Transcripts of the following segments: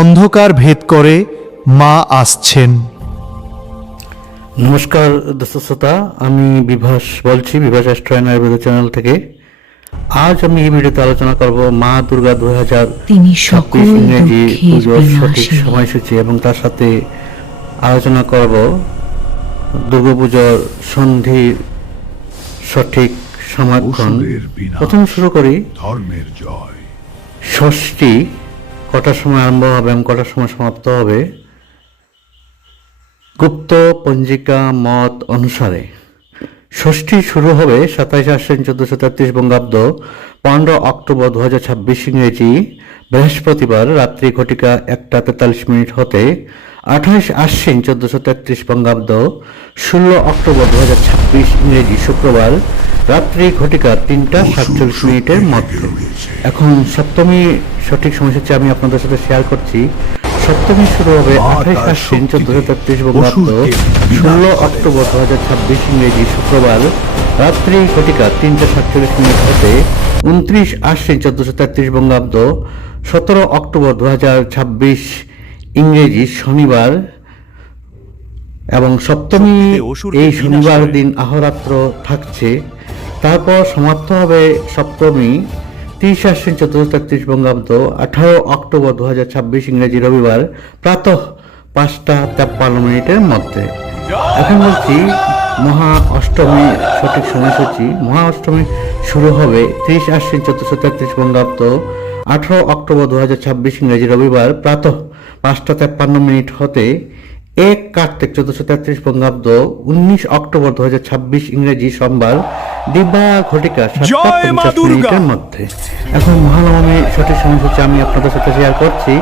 অন্ধকার ভেদ করে মা আসছেন। নমস্কার দর্শক শ্রোতা, আমি বিভাস বলছি, Bibhas astro and Ayurveda channel থেকে। আজ আমি এই ভিডিওতে আলোচনা করব মা দুর্গা 2026 ইংরেজি পুজোর সঠিক সময়সূচি এবং তার সাথে আলোচনা করব দুর্গাপুজোর সন্ধির সঠিক সময়ক্ষণ। প্রথম শুরু করি ধর্মের জয়। ষষ্ঠী কটার সময় আরম্ভ হবে এবং কটার সময় সমাপ্ত হবে। গুপ্ত পঞ্জিকা মত অনুসারে ষষ্ঠী শুরু হবে 27 আশ্বিন 1433 বঙ্গাব্দ 15 অক্টোবর 2026 ইংরেজি বৃহস্পতিবার রাত্রি ঘটিকা 1:43 হতে 28 আশ্বিন 1433 বঙ্গাব্দ 16 অক্টোবর 2026 ইংরেজি শুক্রবার রাত্রি ঘটিকা 3:47 মধ্যে। এখন সপ্তমী সঠিক সময়সূচি আমি আপনাদের সাথে শেয়ার করছি। সপ্তমী শুরু হবে 28 আশ্বিন 1433 বঙ্গাব্দ 16 অক্টোবর 2026 ইংরেজি শুক্রবার রাত্রি ঘটিকা 3:47 হতে 29 আশ্বিন 1433 বঙ্গাব্দ 17 অক্টোবর 2026 ইংরেজি শনিবার। এবং সপ্তমী এই শনিবার দিন আহরাত্র থাকছে। তারপর সমাপ্ত হবে সপ্তমী 30 আশ্বিন 1433 বঙ্গাব্দ 18 অক্টোবর 2026 ইংরেজি রবিবার প্রাতঃ 5:53 মধ্যে। এখন বলছি মহা অষ্টমী সঠিক সময়সূচি। মহা অষ্টমী শুরু হবে 30 আশ্বিন 1433 বঙ্গাব্দ 18 অক্টোবর 2026 ইংরেজি রবিবার প্রাতঃ 5:53 হতে 1 কার্তিক 1433 বঙ্গাব্দ 19 অক্টোবর 2026 ইংরেজি সোমবার দিবা ঘটিকা 7:50 মধ্যে। এখন মহানবমী সঠিক সময়সূচি আমি আপনাদের সাথে শেয়ার করছি।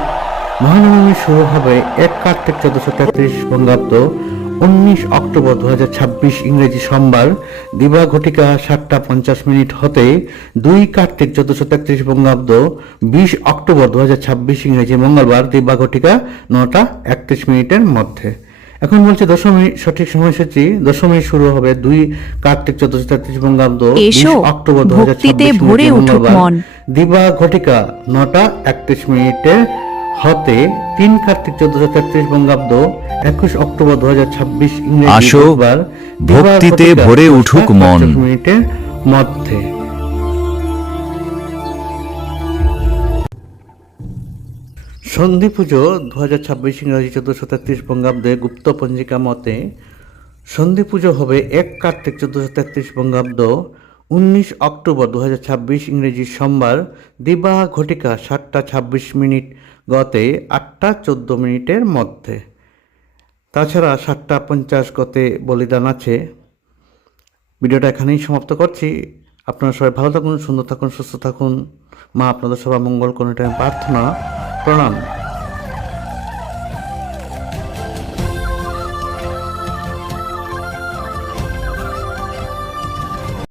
মহানবমী শুরু হবে 1 কার্তিক 1433 বঙ্গাব্দ 19 অক্টোবর 2026 ইংরেজি সোমবার দিবা ঘটিকা 7:50 হতে 2 কার্তিক 1433 বঙ্গাব্দ 20 অক্টোবর 2026 ইংরেজি মঙ্গলবার দিবা ঘটিকা 9:31 মধ্যে। এখন বলছি দশমী সঠিক সময়সূচি। দশমী শুরু হবে 2 কার্তিক 1433 বঙ্গাব্দ 20 অক্টোবর 2026 ইংরেজি মঙ্গলবার দিবা ঘটিকা 9:31 হতে 3 কার্তিক 1433 বঙ্গাব্দ 21 অক্টোবর 2026 ইংরেজি বুধবার ভক্তিতে ভরে উঠুক মন মধ্যে। সন্ধি পুজো 2026 ইংরাজি 1433 বঙ্গাব্দে গুপ্ত পঞ্জিকা মতে সন্ধি পুজো হবে 1 কার্তিক 1433 বঙ্গাব্দ 19 অক্টোবর 2026 ইংরেজি সোমবার দিবা ঘটিকা 7:26 গতে 8:14 মধ্যে। তাছাড়া 7:50 গতে বলিদান আছে। ভিডিওটা এখানেই সমাপ্ত করছি। আপনারা সবাই ভালো থাকুন, সুন্দর থাকুন, সুস্থ থাকুন। মা আপনাদের সবার মঙ্গল করুন, এটা প্রার্থনা। প্রণাম।